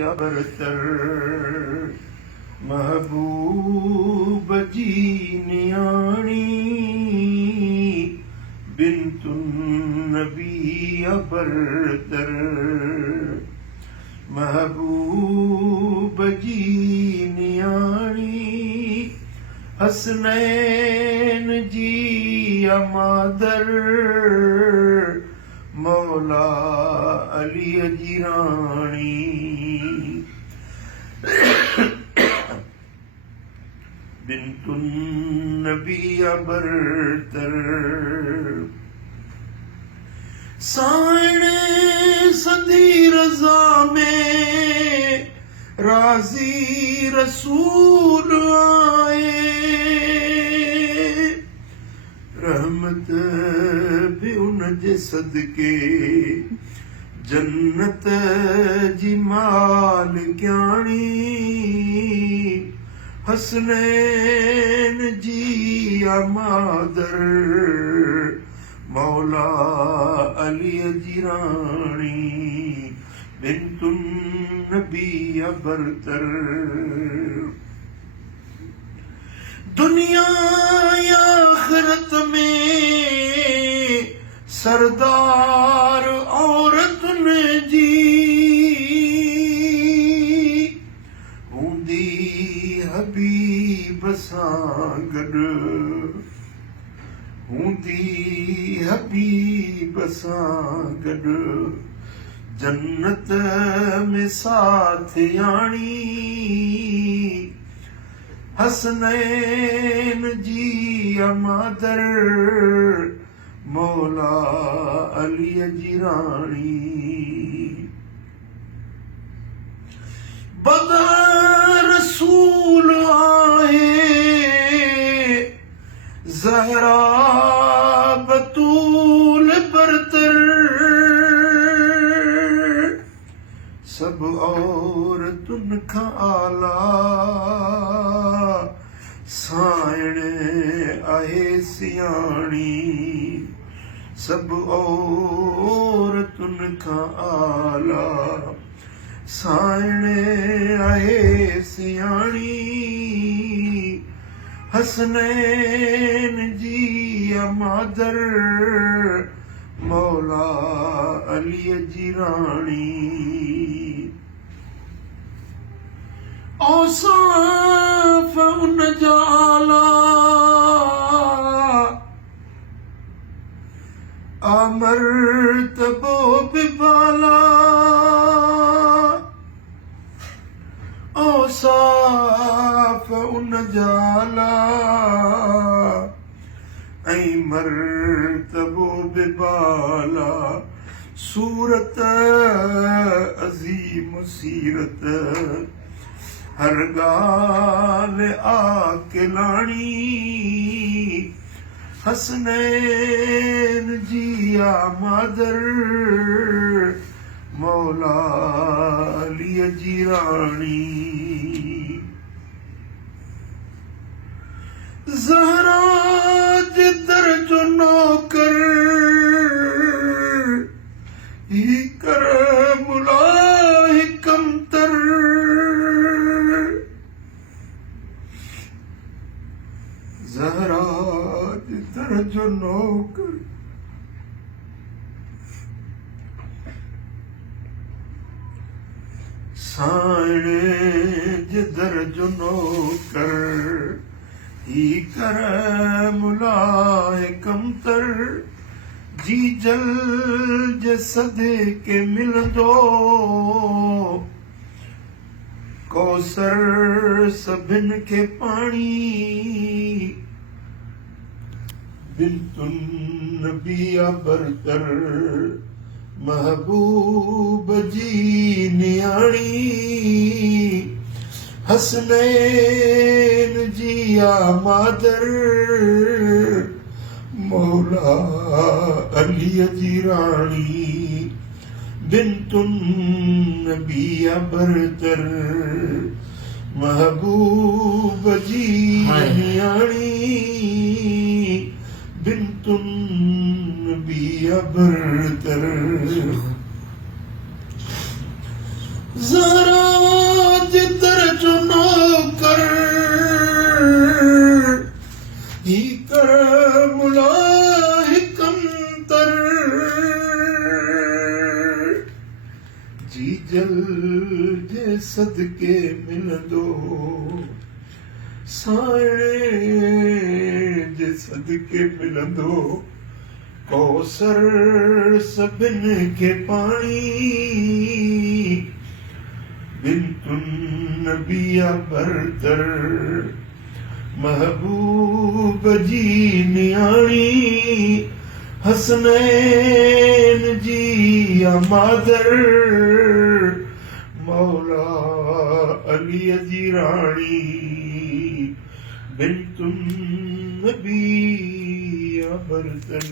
अबरतर महबूब जी नियाणी बिन्तुन नबी अबरतर महबूब जी नियाणी हसनैन जी अमादर मौला अली जी राणी बिन्तुन नबी अबरतर साइणे सदी रज़ा में राज़ी रसूल आए रहमत भी उन जे सदके जन्नत जी मालिकाणी हसनैन जी अमादर मौला अली जी राणी बिन्तुन नबी अबरतर दुनिया या आखिरत में सरदार औरतुन जी हूंदी हबीब सां गॾु हूंदी हबीब सां गॾु जन्नत में साथ याणी हसनैन जी अमादर मौला अली जी राणी बदर रसूल आहे ज़हरा बतूल बरतर सब औरतुन खां आला साइणे आहे सियाणी सब औरतुन खां आला साइणे आहे सियाणी हसनैन जी अमादर मौला अली जी राणी औसाफ उन जाला अमर्तबो बिबाला औसाफ उन जाला ऐं मर्तबो बिबाला सूरत अज़ीम सीरत हर ॻाल्हि आकिलाणी हसनैन जी आमादर मौला अली जी राणी ज़हरा जे दर जो नौकर ही कर मुलाहि कमतर ज़हरा जे दर जो नौकर साइणे जे दर जो नौकर ही कर मुलाहि कमतर जी जल जे सदे के मिलंदो कौसर सभिन खे पाणी बिन्तुन नबी अबरतर महबूब जी नियाणी हसनैन जी आमादर मौला अली जी राणी बिन्तुन नबी अबरतर महबूब जी नियाणी बिन्तुन नबी अबरतर ज़हरा जल जे सदके मिलंदो साइणे जे सदके मिलंदो कौसर सभिनि खे पाणी बिंतुन नबिया बरतर महबूब जी नियाणी हसनैन जी मादर मौला अलीअ जी राणी बिंतुन नबिया बरतर